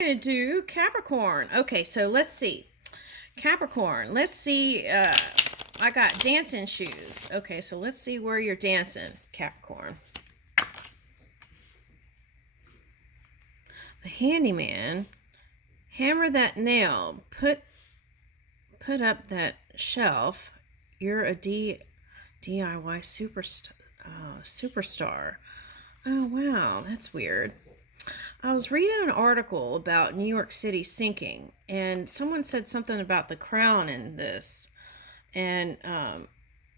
To do Capricorn. Okay, so let's see. Capricorn, let's see. I got dancing shoes. Okay, so let's see where you're dancing, Capricorn. The handyman, hammer that nail, put up that shelf. You're a DIY superstar. Oh, wow, that's weird. I was reading an article about New York City sinking, and someone said something about the crown in this. And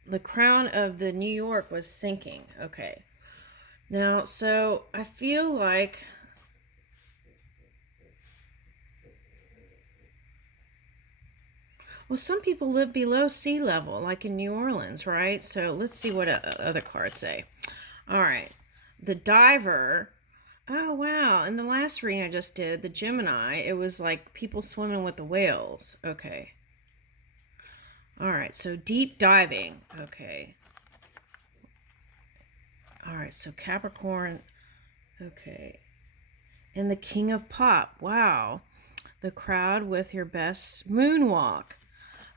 the crown of the New York was sinking. Okay. Now, so I feel like well, some people live below sea level, like in New Orleans, right? So let's see what other cards say. All right. The diver. Oh, wow. In the last reading I just did, the Gemini, it was like people swimming with the whales. Okay. All right. So deep diving. Okay. All right. So Capricorn. Okay. And the King of Pop. Wow. The crowd with your best moonwalk.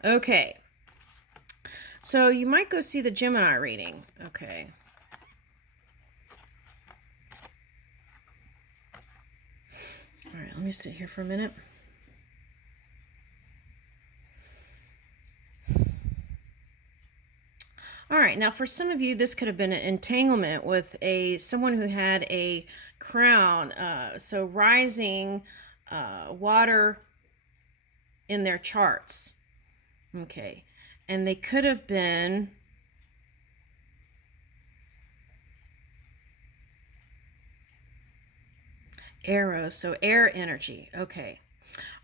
Okay. So you might go see the Gemini reading. Okay. All right, let me sit here for a minute. All right, now for some of you, this could have been an entanglement with someone who had a crown. So rising water in their charts. Okay, and they could have been arrows, so air energy. Okay.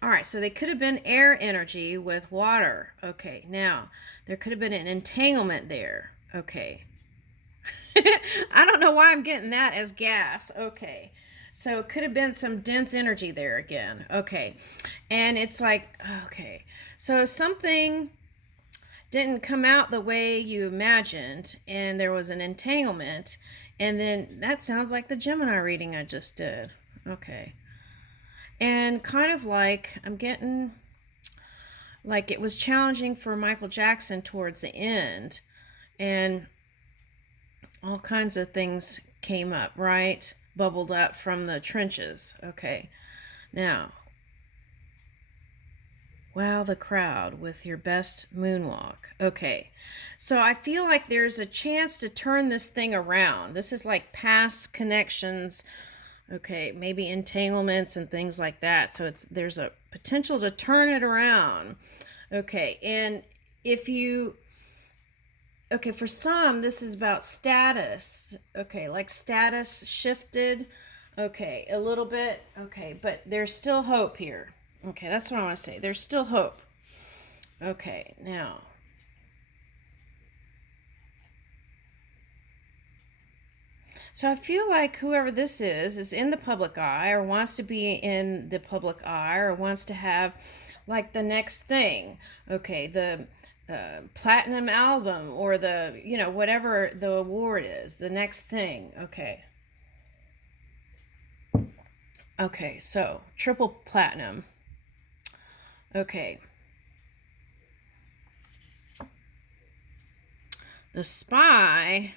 All right, so they could have been air energy with water. Okay, now there could have been an entanglement there. Okay. I don't know why I'm getting that as gas. Okay. So it could have been some dense energy there again. Okay. And it's like, okay. So something didn't come out the way you imagined, and there was an entanglement. And then that sounds like the Gemini reading I just did. Okay. And kind of like I'm getting like it was challenging for Michael Jackson towards the end, and all kinds of things came up, right? Bubbled up from the trenches. Okay. Now, wow, the crowd with your best moonwalk. Okay. So I feel like there's a chance to turn this thing around. This is like past connections. Okay, maybe entanglements and things like that. So there's a potential to turn it around. Okay, and if you okay, for some this is about status. Okay, like status shifted. Okay, a little bit. Okay, but there's still hope here. Okay, that's what I want to say. There's still hope. Okay, now so I feel like whoever this is in the public eye or wants to be in the public eye or wants to have like the next thing. Okay, the platinum album or the, whatever the award is, the next thing. Okay. Okay, so triple platinum. Okay. The spy.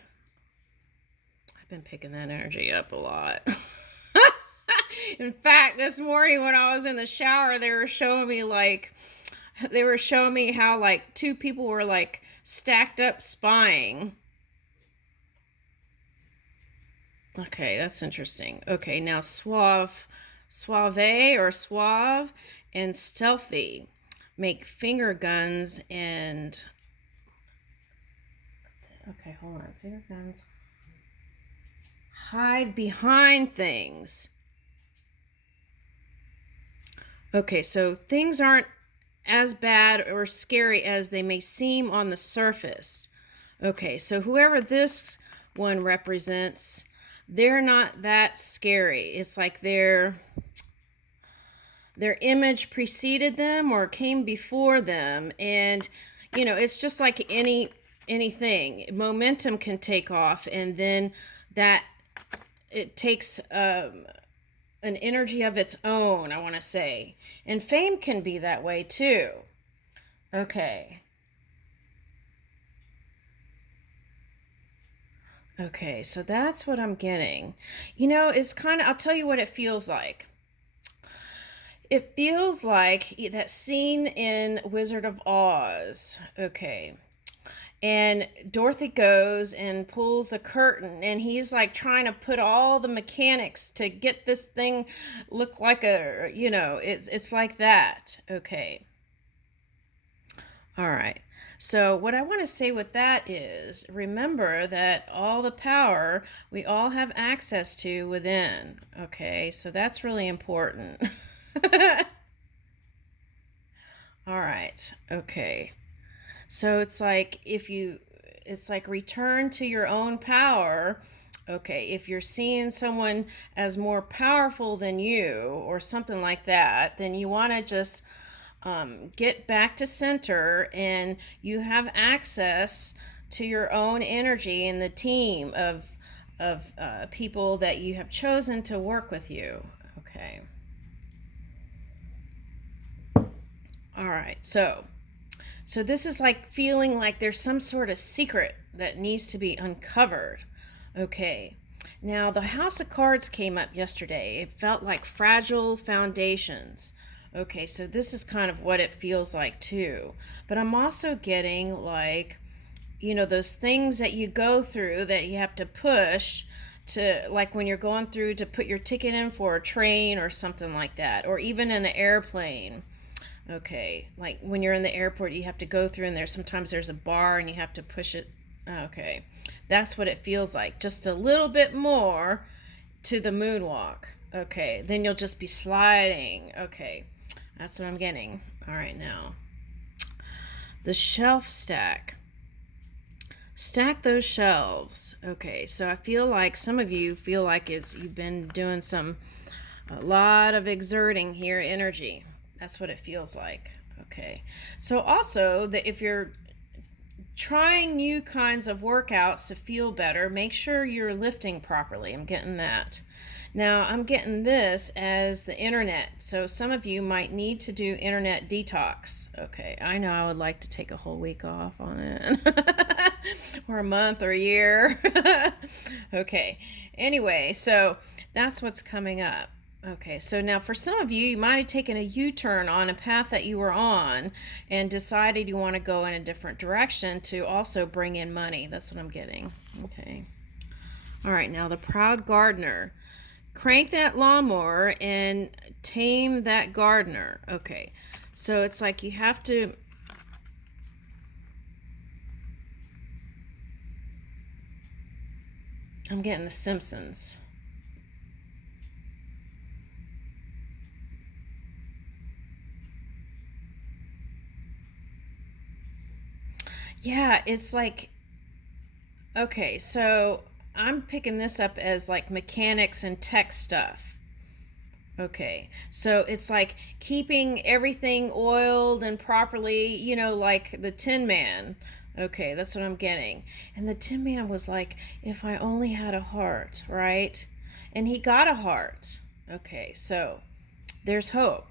I've been picking that energy up a lot. In fact, this morning when I was in the shower, they were showing me how like two people were like stacked up spying. Okay, that's interesting. Okay, now suave and stealthy make finger guns and okay, hold on. Finger guns hide behind things. Okay, so things aren't as bad or scary as they may seem on the surface. Okay, so whoever this one represents, they're not that scary. It's like their image preceded them or came before them, and it's just like anything. Momentum can take off, and then that it takes an energy of its own, I want to say. And fame can be that way too. Okay. Okay, so that's what I'm getting. It's kind of, I'll tell you what it feels like. It feels like that scene in Wizard of Oz. Okay. And Dorothy goes and pulls a curtain, and he's like trying to put all the mechanics to get this thing look like it's like that. Okay. All right. So, what I want to say with that is remember that all the power we all have access to within. Okay. So, that's really important. All right. Okay. So, it's like return to your own power. Okay. If you're seeing someone as more powerful than you or something like that, then you want to just get back to center, and you have access to your own energy and the team of people that you have chosen to work with you. Okay. All right. So this is like feeling like there's some sort of secret that needs to be uncovered. Okay. Now, the House of Cards came up yesterday. It felt like fragile foundations. Okay, so this is kind of what it feels like too. But I'm also getting like, those things that you go through that you have to push to, like when you're going through to put your ticket in for a train or something like that, or even in an airplane. Okay, like when you're in the airport, you have to go through, and sometimes there's a bar and you have to push it. Okay, that's what it feels like. Just a little bit more to the moonwalk. Okay, then you'll just be sliding. Okay, that's what I'm getting. All right, now the shelf stack. Stack those shelves. Okay, so I feel like some of you feel like you've been doing a lot of exerting here energy. That's what it feels like. Okay, so also that if you're trying new kinds of workouts to feel better, make sure you're lifting properly. I'm getting that. Now, I'm getting this as the internet. So some of you might need to do internet detox. Okay, I know I would like to take a whole week off on it. Or a month or a year. Okay, anyway, so that's what's coming up. Okay, so now for some of you, you might have taken a U-turn on a path that you were on and decided you want to go in a different direction to also bring in money. That's what I'm getting. Okay. All right, now the proud gardener. Crank that lawnmower and tame that gardener. Okay, so it's like you have to... I'm getting The Simpsons. Yeah, it's like, okay, so I'm picking this up as like mechanics and tech stuff. Okay, so it's like keeping everything oiled and properly, like the Tin Man. Okay, that's what I'm getting. And the Tin Man was like, if I only had a heart, right? And he got a heart. Okay, so there's hope.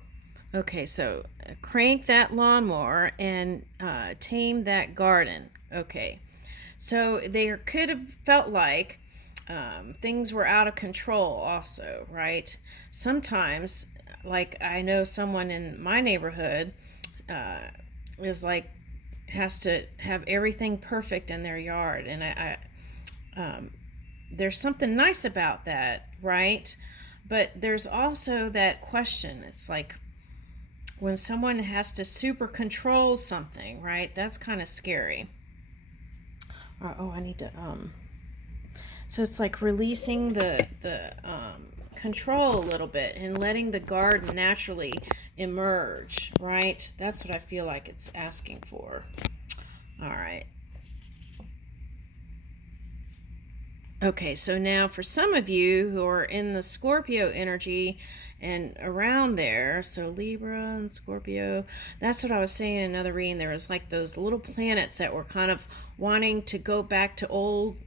Okay, so crank that lawnmower and tame that garden. Okay, so they could have felt like things were out of control, also, right? Sometimes, like I know someone in my neighborhood is like, has to have everything perfect in their yard, and there's something nice about that, right? But there's also that question. It's like, when someone has to super control something, right? That's kind of scary. Oh, I need to so it's like releasing the control a little bit and letting the garden naturally emerge, right? That's what I feel like it's asking for. All right. Okay, so now for some of you who are in the Scorpio energy and around there, so Libra and Scorpio, that's what I was saying in another reading. There was like those little planets that were kind of wanting to go back to old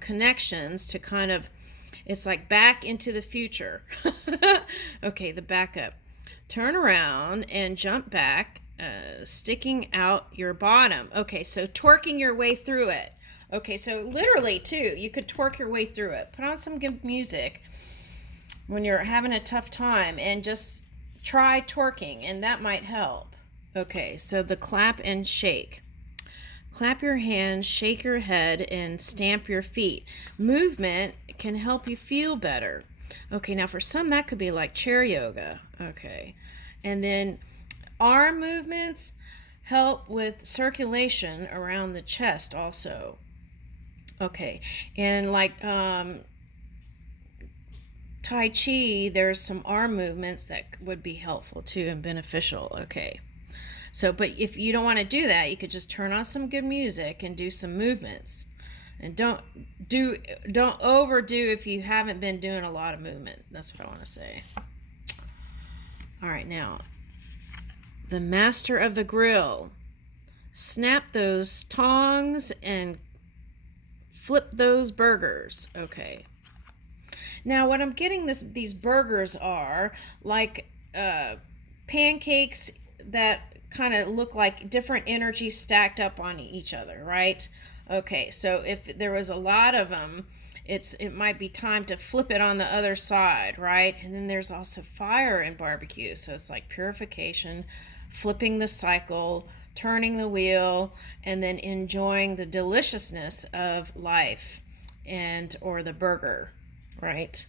connections to kind of It's like back into the future. Okay, the backup. Turn around and jump back, sticking out your bottom. Okay, so twerking your way through it. Okay, so literally, too, you could twerk your way through it. Put on some good music when you're having a tough time and just try twerking, and that might help. Okay, so the clap and shake. Clap your hands, shake your head, and stamp your feet. Movement can help you feel better. Okay, now for some, that could be like chair yoga. Okay, and then arm movements help with circulation around the chest also. Okay, and like Tai Chi, there's some arm movements that would be helpful too and beneficial. Okay. So, but if you don't want to do that, you could just turn on some good music and do some movements. And don't overdo if you haven't been doing a lot of movement. That's what I want to say. All right, now, the master of the grill. Snap those tongs and flip those burgers. Okay. Now, what I'm getting these burgers are like pancakes that kind of look like different energies stacked up on each other, right? Okay, so if there was a lot of them, it might be time to flip it on the other side, right? And then there's also fire in barbecue, so it's like purification, flipping the cycle, turning the wheel, and then enjoying the deliciousness of life and or the burger, right?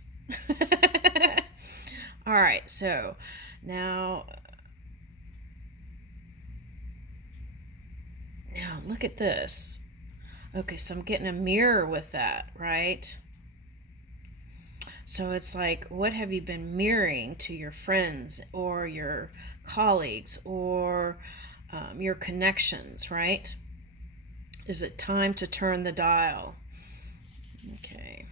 All right, so now look at this. Okay, so I'm getting a mirror with that, right? So it's like, what have you been mirroring to your friends or your colleagues or your connections, right? Is it time to turn the dial? Okay.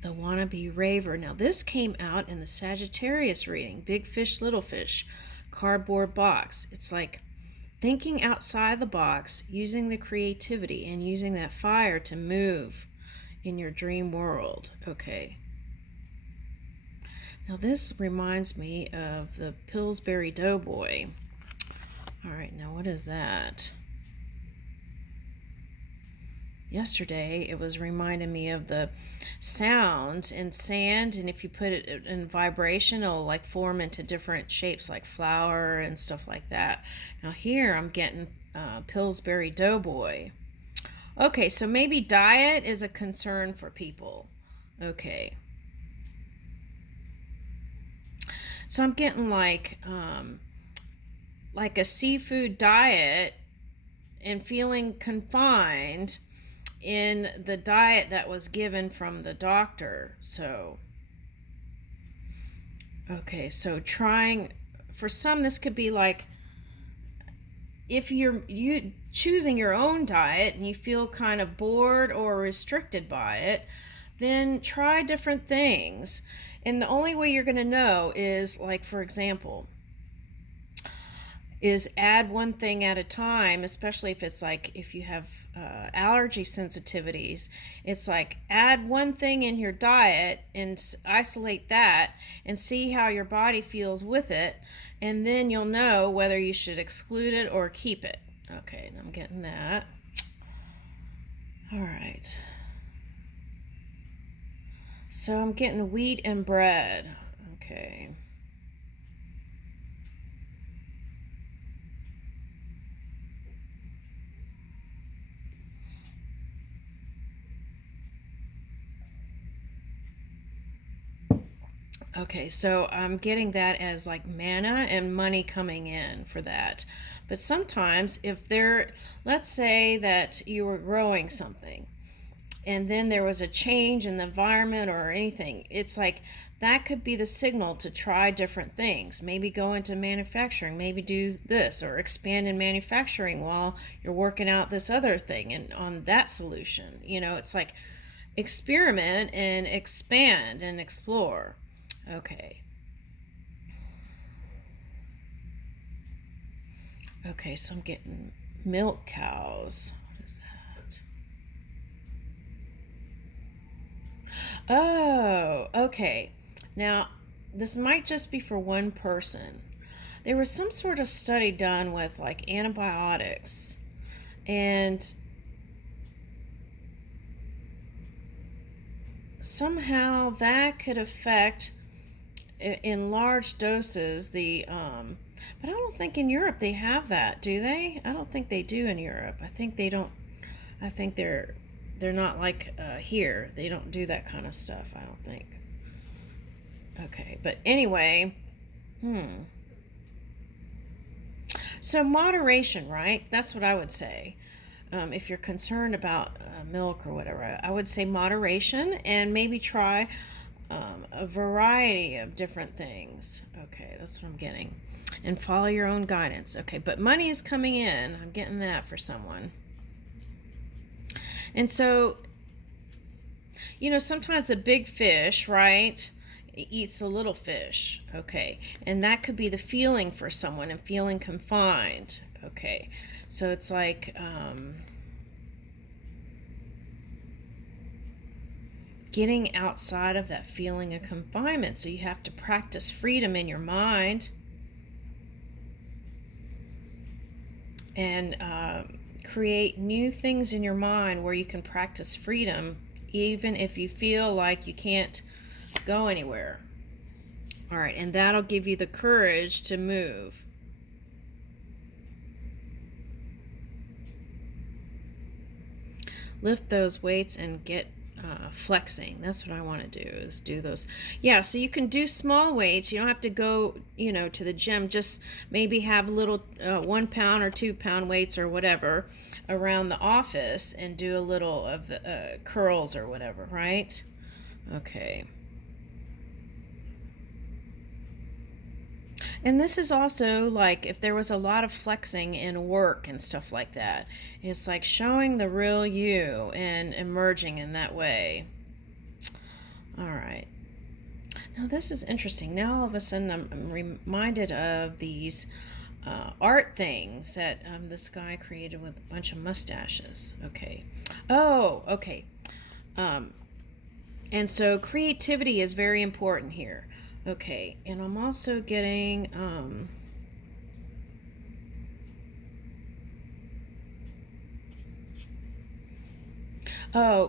The wannabe raver. Now, this came out in the Sagittarius reading, Big Fish, Little Fish, cardboard box. It's like thinking outside the box, using the creativity and using that fire to move in your dream world. Okay. Now, this reminds me of the Pillsbury Doughboy. All right, now what is that? Yesterday, it was reminding me of the sound in sand, and if you put it in vibration, it'll like form into different shapes like flower and stuff like that. Now here, I'm getting Pillsbury Doughboy. Okay, so maybe diet is a concern for people. Okay. So I'm getting like a seafood diet and feeling confined in the diet that was given from the doctor. So, okay, so trying, for some, this could be like, if you choosing your own diet and you feel kind of bored or restricted by it, then try different things. And the only way you're going to know is, like, for example, is add one thing at a time, especially if it's like if you have allergy sensitivities. It's like add one thing in your diet and isolate that and see how your body feels with it, and then you'll know whether you should exclude it or keep it. Okay, and I'm getting that. All right. So I'm getting wheat and bread. Okay. Okay, so I'm getting that as like manna and money coming in for that. But sometimes if let's say that you were growing something and then there was a change in the environment or anything, it's like that could be the signal to try different things. Maybe go into manufacturing, maybe do this or expand in manufacturing while you're working out this other thing and on that solution. It's like experiment and expand and explore. Okay. Okay, so I'm getting milk cows. What is that? Oh, okay. Now, this might just be for one person. There was some sort of study done with like antibiotics, and somehow that could affect in large doses the but I don't think in Europe they have that, do they? I don't think they do in Europe. I think they don't. I think they're not like here. They don't do that kind of stuff, I don't think. Okay, but anyway, so moderation, right? That's what I would say. If you're concerned about milk or whatever, I would say moderation, and maybe try a variety of different things. Okay, that's what I'm getting. And follow your own guidance. Okay, but money is coming in. I'm getting that for someone. And so, sometimes a big fish, right, eats a little fish. Okay, and that could be the feeling for someone, and feeling confined. Okay, so it's like getting outside of that feeling of confinement. So you have to practice freedom in your mind, and create new things in your mind where you can practice freedom even if you feel like you can't go anywhere. All right, and that'll give you the courage to move. Lift those weights and get flexing. That's what I want to do, is do those. Yeah, so you can do small weights. You don't have to go, to the gym. Just maybe have little 1 pound or 2 pound weights or whatever around the office, and do a little of the curls or whatever, right? Okay. And this is also like if there was a lot of flexing in work and stuff like that. It's like showing the real you and emerging in that way. All right. Now this is interesting. Now all of a sudden I'm reminded of these art things that this guy created with a bunch of mustaches. Okay. Oh, okay. And so creativity is very important here. Okay, and I'm also getting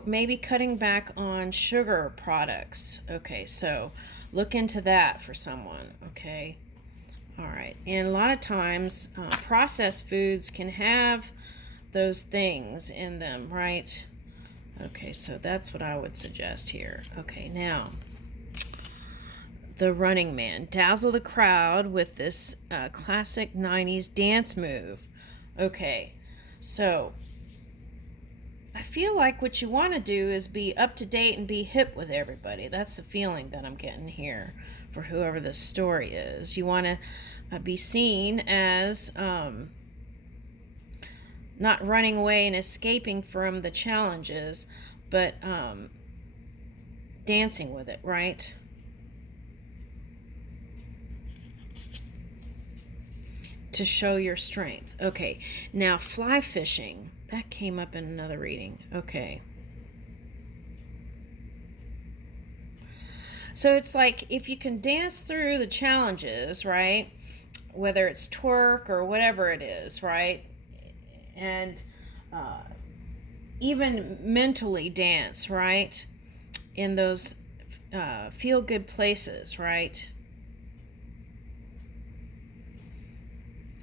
maybe cutting back on sugar products. Okay, so look into that for someone. Okay, all right. And a lot of times processed foods can have those things in them, right? Okay, so that's what I would suggest here. Okay, now the Running Man. Dazzle the crowd with this classic 90s dance move. Okay, so I feel like what you want to do is be up to date and be hip with everybody. That's the feeling that I'm getting here for whoever this story is. You want to be seen as not running away and escaping from the challenges, but dancing with it, right? To show your strength. Okay, now fly fishing. That came up in another reading. Okay. So it's like if you can dance through the challenges, right? Whether it's twerk or whatever it is, right? And even mentally dance, right? In those feel good places, right?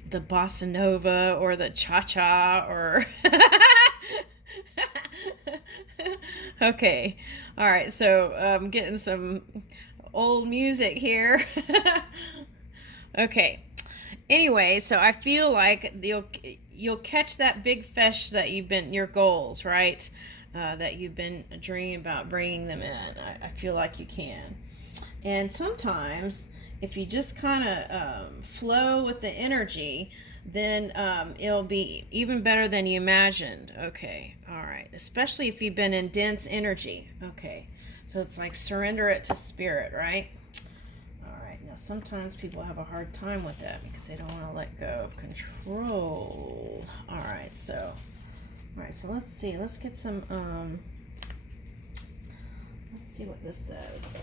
The bossa nova or the cha-cha or okay, all right, so I'm getting some old music here. Okay, anyway, so I feel like you'll catch that big fish that you've been, your goals, right, that you've been dreaming about bringing them in. I feel like you can. And sometimes if you just kind of flow with the energy, then it'll be even better than you imagined. Okay, all right. Especially if you've been in dense energy. Okay, so it's like surrender it to spirit, right? All right. Now sometimes people have a hard time with that because they don't want to let go of control. All right. So let's see. Let's get some. Let's see what this says.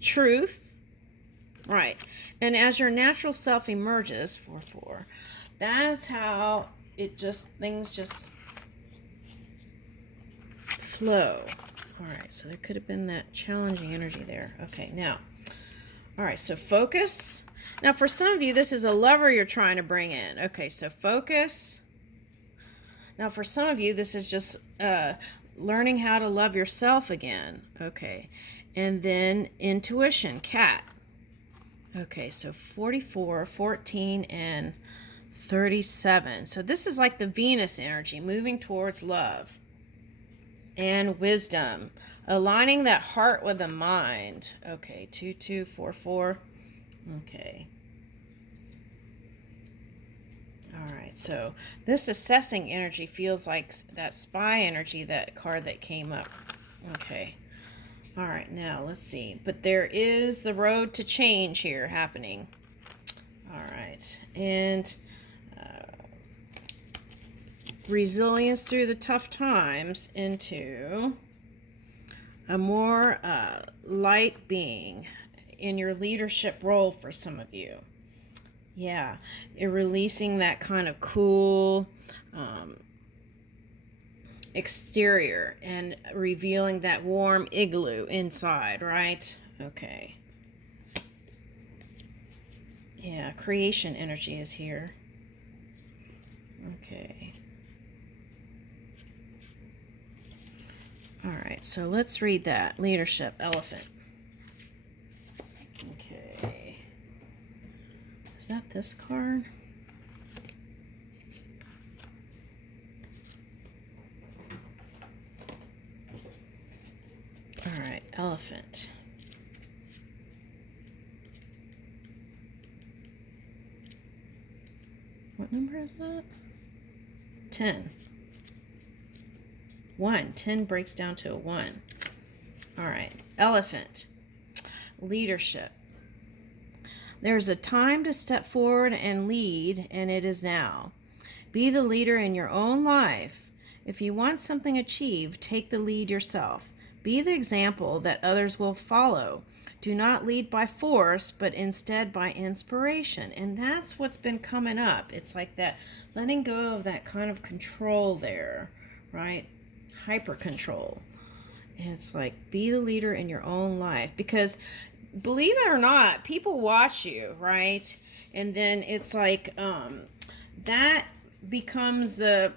Truth. Right. And as your natural self emerges, 4-4, that's how things just flow. All right, so there could have been that challenging energy there. Okay, now, all right, so focus. Now, for some of you, this is a lover you're trying to bring in. Okay, so focus. Now, for some of you, this is just learning how to love yourself again. Okay, and then intuition, cat. Okay, so 44, 14, and 37. So this is like the Venus energy, moving towards love and wisdom, aligning that heart with the mind. Okay, 2, 2, 4, 4. Okay. All right, so this assessing energy feels like that spy energy, that card that came up. Okay. All right, now let's see. But there is the road to change here happening. All right, and resilience through the tough times into a more light being in your leadership role for some of you. Yeah, you're releasing that kind of cool exterior and revealing that warm igloo inside, right? Okay. Yeah, creation energy is here. Okay. All right, so let's read that. Leadership, elephant. Okay. Is that this card? All right, elephant. What number is that? 10. 1. 10 breaks down to a 1. All right, elephant. Leadership. There's a time to step forward and lead, and it is now. Be the leader in your own life. If you want something achieved, take the lead yourself. Be the example that others will follow. Do not lead by force, but instead by inspiration. And that's what's been coming up. It's like that, letting go of that kind of control there, right? Hyper control. And it's like, be the leader in your own life. Because believe it or not, people watch you, right? And then it's like, that becomes the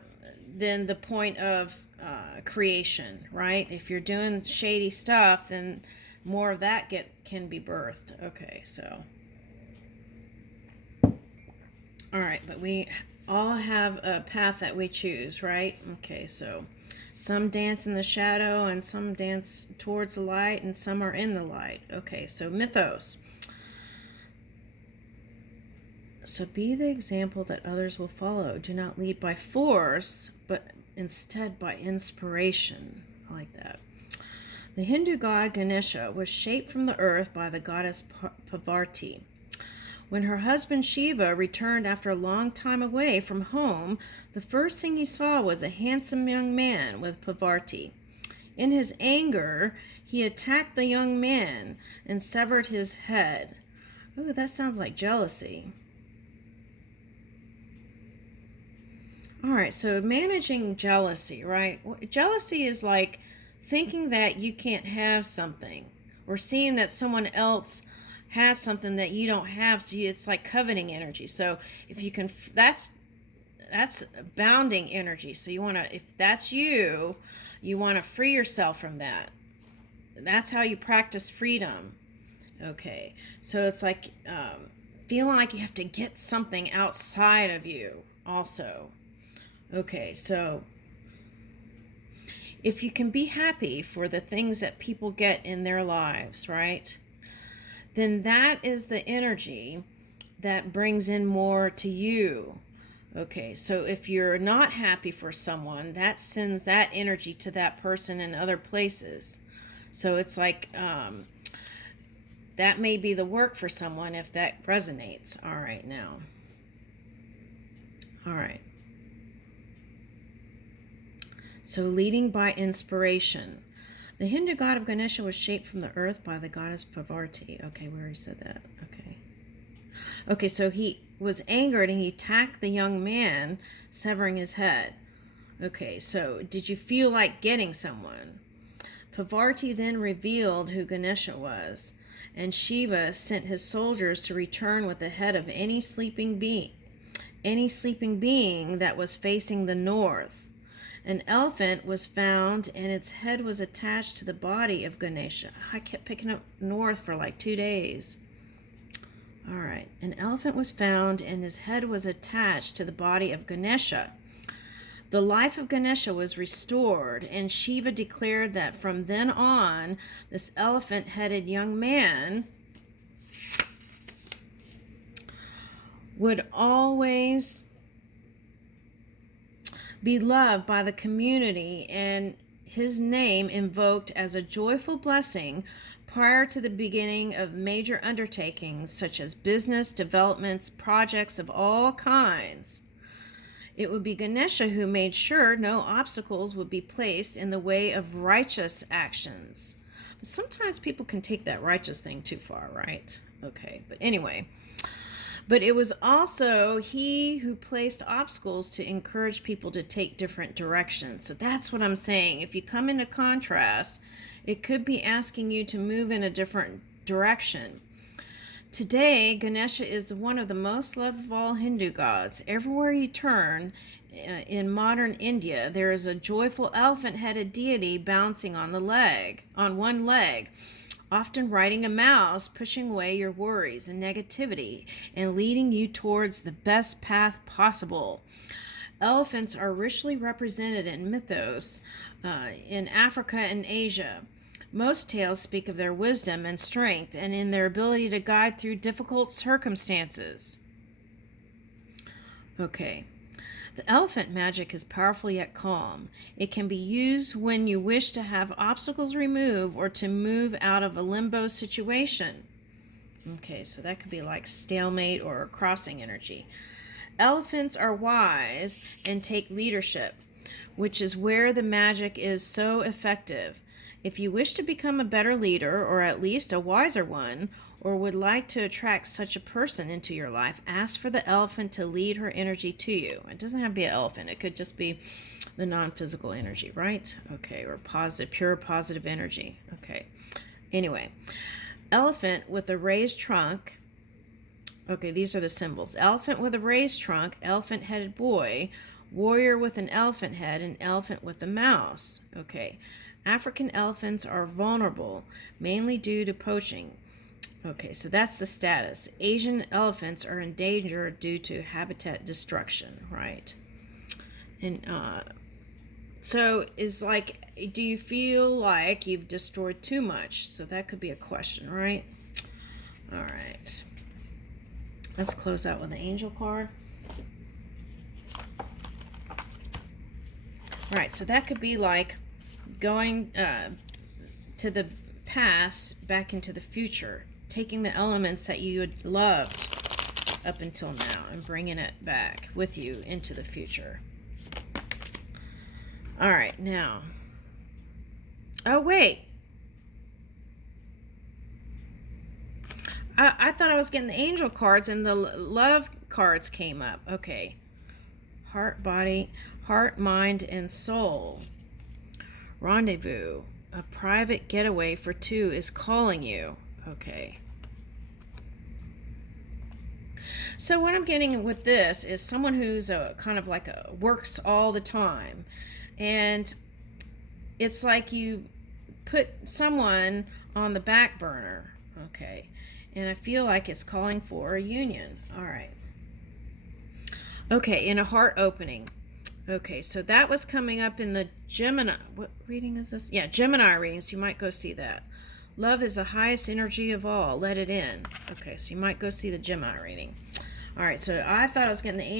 point of creation, right? If you're doing shady stuff, then more of that can be birthed. Okay, so all right, but we all have a path that we choose, right? Okay, so some dance in the shadow and some dance towards the light and some are in the light. Okay, so mythos. So be the example that others will follow. Do not lead by force, but instead by inspiration. I like that. The Hindu god Ganesha was shaped from the earth by the goddess Parvati. When her husband Shiva returned after a long time away from home, the first thing he saw was a handsome young man with Parvati. In his anger, he attacked the young man and severed his head. Ooh, that sounds like jealousy. All right, so managing jealousy, right? Jealousy is like thinking that you can't have something or seeing that someone else has something that you don't have, so it's like coveting energy. So if you can, that's bounding energy. So you want to, if that's you want to free yourself from that. That's how you practice freedom. Okay, so it's like feeling like you have to get something outside of you also. Okay, so if you can be happy for the things that people get in their lives, right? Then that is the energy that brings in more to you. Okay, so if you're not happy for someone, that sends that energy to that person in other places. So it's like that may be the work for someone if that resonates. All right, now. All right. So leading by inspiration. The Hindu god of Ganesha was shaped from the earth by the goddess Parvati. Okay, we already said that. Okay. Okay, so he was angered and he attacked the young man, severing his head. Okay, so did you feel like getting someone? Parvati then revealed who Ganesha was, and Shiva sent his soldiers to return with the head of any sleeping being that was facing the north. An elephant was found and its head was attached to the body of Ganesha. I kept picking up north for like 2 days. All right. An elephant was found and his head was attached to the body of Ganesha. The life of Ganesha was restored, and Shiva declared that from then on, this elephant-headed young man would always be loved by the community, and his name invoked as a joyful blessing prior to the beginning of major undertakings such as business developments, projects of all kinds. It would be Ganesha who made sure no obstacles would be placed in the way of righteous actions. But sometimes people can take that righteous thing too far, right? Okay, but anyway. But it was also he who placed obstacles to encourage people to take different directions. So that's what I'm saying. If you come into contrast, it could be asking you to move in a different direction. Today, Ganesha is one of the most loved of all Hindu gods. Everywhere you turn in modern India, there is a joyful elephant-headed deity bouncing on one leg, often riding a mouse, pushing away your worries and negativity and leading you towards the best path possible. Elephants are richly represented in mythos in Africa and Asia. Most tales speak of their wisdom and strength and in their ability to guide through difficult circumstances. Okay. The elephant magic is powerful yet calm. It can be used when you wish to have obstacles removed or to move out of a limbo situation. Okay, so that could be like stalemate or crossing energy. Elephants are wise and take leadership, which is where the magic is so effective. If you wish to become a better leader, or at least a wiser one, or would like to attract such a person into your life, ask for the elephant to lead her energy to you. It doesn't have to be an elephant. It could just be the non-physical energy, right? Okay, or positive, pure positive energy. Okay. Anyway, elephant with a raised trunk. Okay, these are the symbols. Elephant with a raised trunk, elephant-headed boy, warrior with an elephant head, and elephant with a mouse. Okay. African elephants are vulnerable, mainly due to poaching. Okay, so that's the status. Asian elephants are in danger due to habitat destruction, right? And so is like, do you feel like you've destroyed too much? So that could be a question, right? All right. Let's close out with the angel card. All right, so that could be like going to the past back into the future, taking the elements that you had loved up until now and bringing it back with you into the future. All right, now. Oh, wait. I thought I was getting the angel cards and the love cards came up. Okay. Heart, body, heart, mind, and soul. Rendezvous. A private getaway for two is calling you. Okay. So what I'm getting with this is someone who's kind of like works all the time. And it's like you put someone on the back burner. Okay. And I feel like it's calling for a union. All right. Okay, in a heart opening. Okay, so that was coming up in the Gemini. What reading is this? Yeah, Gemini readings. You might go see that. Love is the highest energy of all. Let it in. Okay, so you might go see the Gemini reading. All right, so I thought I was getting the angel